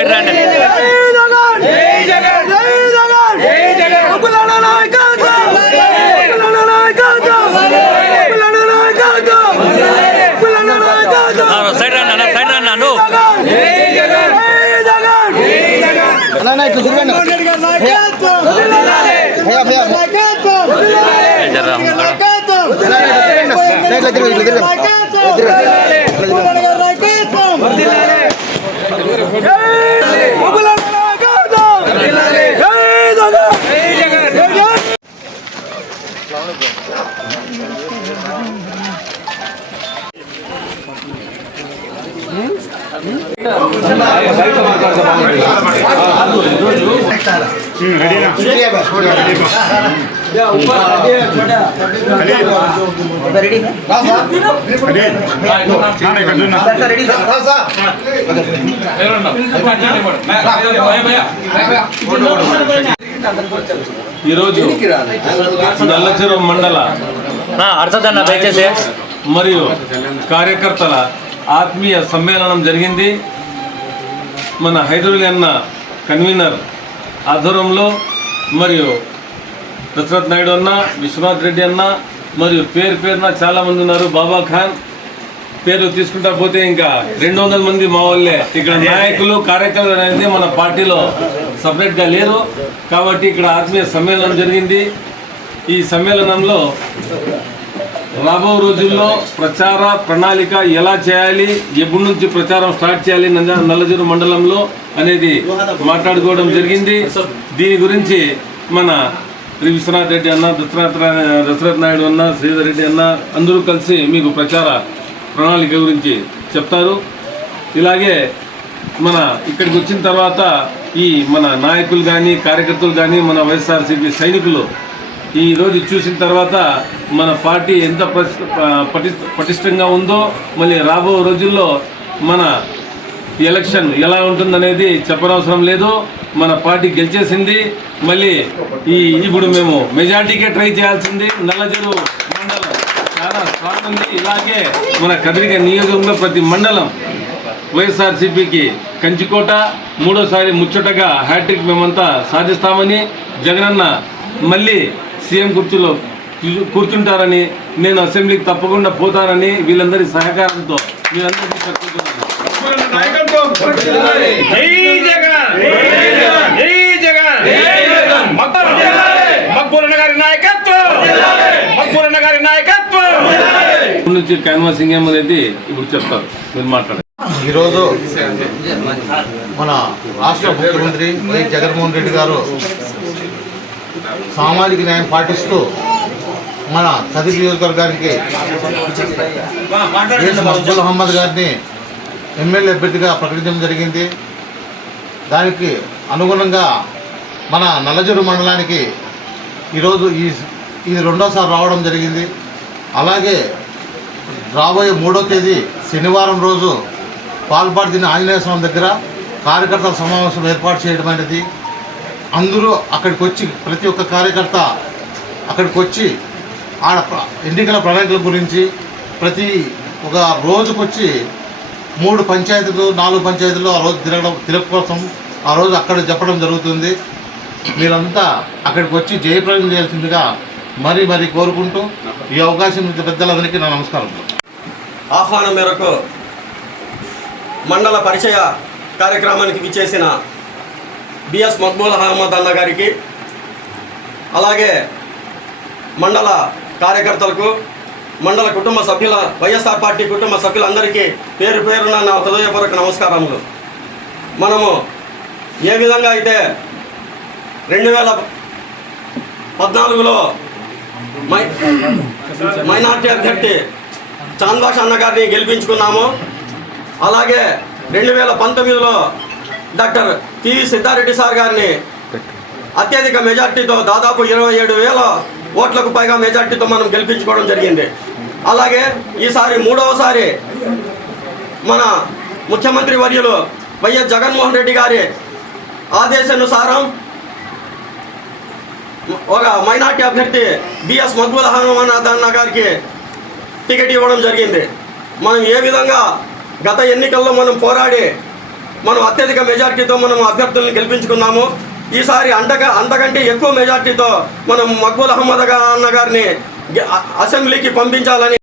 Side రండి side రండి అన్న సైడ్ రండి అన్ను జరా, ఈరోజు నల్లచెరువు మండల ఆ, అరచదన్న దయచేసి మరియు కార్యకర్తల ఆత్మీయ సమ్మేళనం జరిగింది. మన హైదరాబాద్ అన్న కన్వీనర్ ఆధ్వర్యంలో మరియు దశరథ్ నాయుడు అన్న విశ్వనాథ్ రెడ్డి అన్న మరియు పేరు పేరున చాలా మంది ఉన్నారు. బాబా ఖాన్ పేరు తీసుకుంటా పోతే ఇంకా రెండు వందల మంది మా వాళ్ళే. ఇక్కడ నాయకులు కార్యకర్తలు అనేది మన పార్టీలో సపరేట్గా లేరు. కాబట్టి ఇక్కడ ఆత్మీయ సమ్మేళనం జరిగింది. ఈ సమ్మేళనంలో రాబో రోజుల్లో ప్రచార ప్రణాళిక ఎలా చేయాలి? ఎప్పటి నుంచి ప్రచారం స్టార్ట్ చేయాలి? నల్లజూరు మండలంలో అనేది మాట్లాడుకోవడం జరిగింది. దీని గురించి మన శ్రీ విశ్వనాథ్ రెడ్డి అన్న దశరథ దశరథ్ నాయుడు అన్న శ్రీధర్ రెడ్డి అన్న అందరూ కలిసి మీకు ప్రచార ప్రణాళిక గురించి చెప్తారు. ఇలాగే మన ఇక్కడికి వచ్చిన తర్వాత ఈ మన నాయకులు కానీ కార్యకర్తలు కానీ మన వైఎస్ఆర్సీపీ సైనికులు ఈ రోజు చూసిన తర్వాత మన పార్టీ ఎంత పటిష్ట- పటిష్టంగా ఉందో మళ్ళీ రాబో రోజుల్లో మన ఎలక్షన్ ఎలా ఉంటుందనేది చెప్పనవసరం లేదు. మన పార్టీ గెలిచేసింది. మళ్ళీ ఈ ఇప్పుడు మేము మెజార్టీకే ట్రై చేయాల్సింది. నల్లజరు మండలం చాలా స్ట్రాంగ్ ఉంది. ఇలాగే మన కదిరిక నియోజకంలో ప్రతి మండలం వైఎస్ఆర్సీపీకి కంచికోట మూడోసారి ముచ్చటగా హ్యాట్రిక్ మేమంతా సాధిస్తామని జగనన్న మళ్ళీ సీఎం కుర్చీలో కూర్చు- కూర్చుంటారని నేను అసెంబ్లీకి తప్పకుండా పోతానని వీళ్ళందరి సహకారంతో మీరందరికీ చెప్పుకుంటున్నాను జై జగన్ జై జగన్ మక్బూలన్న గారి నాయకత్వం మక్బూలన్న గారి నాయకత్వం ఇప్పటి నుంచి క్యాన్వాసింగ్ ఏమనేది ఇప్పుడు చెప్తారు. మీరు మాట్లాడండి. ఈరోజు మన రాష్ట్ర ముఖ్యమంత్రి వైఎస్ జగన్మోహన్ రెడ్డి గారు సామాజిక న్యాయం పాటిస్తూ మన కదిరి నియోజకవర్గానికి అబ్దుల్ అహ్మద్ గారిని ఎమ్మెల్యే అభ్యర్థిగా ప్రకటించడం జరిగింది. దానికి అనుగుణంగా మన నల్లజరు మండలానికి ఈరోజు ఈ ఇది రెండోసారి రావడం జరిగింది. అలాగే రాబోయే మూడో తేదీ శనివారం రోజు పాల్పాడు దిన ఆంజనేయ స్వామి దగ్గర కార్యకర్తల సమావేశం ఏర్పాటు చేయడం అనేది అందరూ అక్కడికి వచ్చి ప్రతి ఒక్క కార్యకర్త అక్కడికి వచ్చి ఆడ ప్ర- ఎన్నికల ప్రణాళికల గురించి ప్రతి ఒక రోజుకు వచ్చి మూడు పంచాయతీలు నాలుగు పంచాయతీలు ఆ రోజు తిరగడం తిరగ కోసం ఆ రోజు అక్కడ చెప్పడం జరుగుతుంది. మీరంతా అక్కడికి వచ్చి జయప్రదం చేయాల్సిందిగా మరీ మరీ కోరుకుంటూ ఈ అవకాశం ఇచ్చిన పెద్దలందరికీ నా నమస్కారం. ఆహ్వానం మేరకు మండల పరిచయ కార్యక్రమానికి విచ్చేసిన బిఎస్ మక్బూల్ అహ్మద్ అన్న గారికి అలాగే మండల కార్యకర్తలకు మండల కుటుంబ సభ్యుల వైఎస్ఆర్ పార్టీ కుటుంబ సభ్యులందరికీ పేరు పేరున నా హృదయపూర్వక నమస్కారములు. మనము ఏ విధంగా అయితే రెండు వేల పద్నాలుగులో మై మైనార్టీ అభ్యర్థి చాంద్వాష్ అన్నగారిని గెలిపించుకున్నాము. అలాగే రెండు వేల పంతొమ్మిదిలో డాక్టర్ పివి సిద్ధారెడ్డి సార్ గారిని. అత్యధిక మెజార్టీతో దాదాపు ఇరవై ఏడు వేల ఓట్లకు పైగా మెజార్టీతో మనం గెలిపించుకోవడం జరిగింది. అలాగే ఈసారి మూడవసారి మన ముఖ్యమంత్రి వర్యులు వైఎస్ జగన్మోహన్ రెడ్డి గారి ఆదేశానుసారం ఒక మైనార్టీ అభ్యర్థి బిఎస్ మద్బుల్ అహ్మద్ అన్న గారికి టికెట్ ఇవ్వడం జరిగింది. మనం ఏ విధంగా గత ఎన్నికల్లో మనం పోరాడి మనం అత్యధిక మెజార్టీతో మనం అభ్యర్థులను గెలిపించుకున్నాము. ఈసారి అంతగా అంతకంటే ఎక్కువ మెజార్టీతో మనం మక్బుల్ అహ్మద్ అన్న గారిని అసెంబ్లీకి పంపించాలని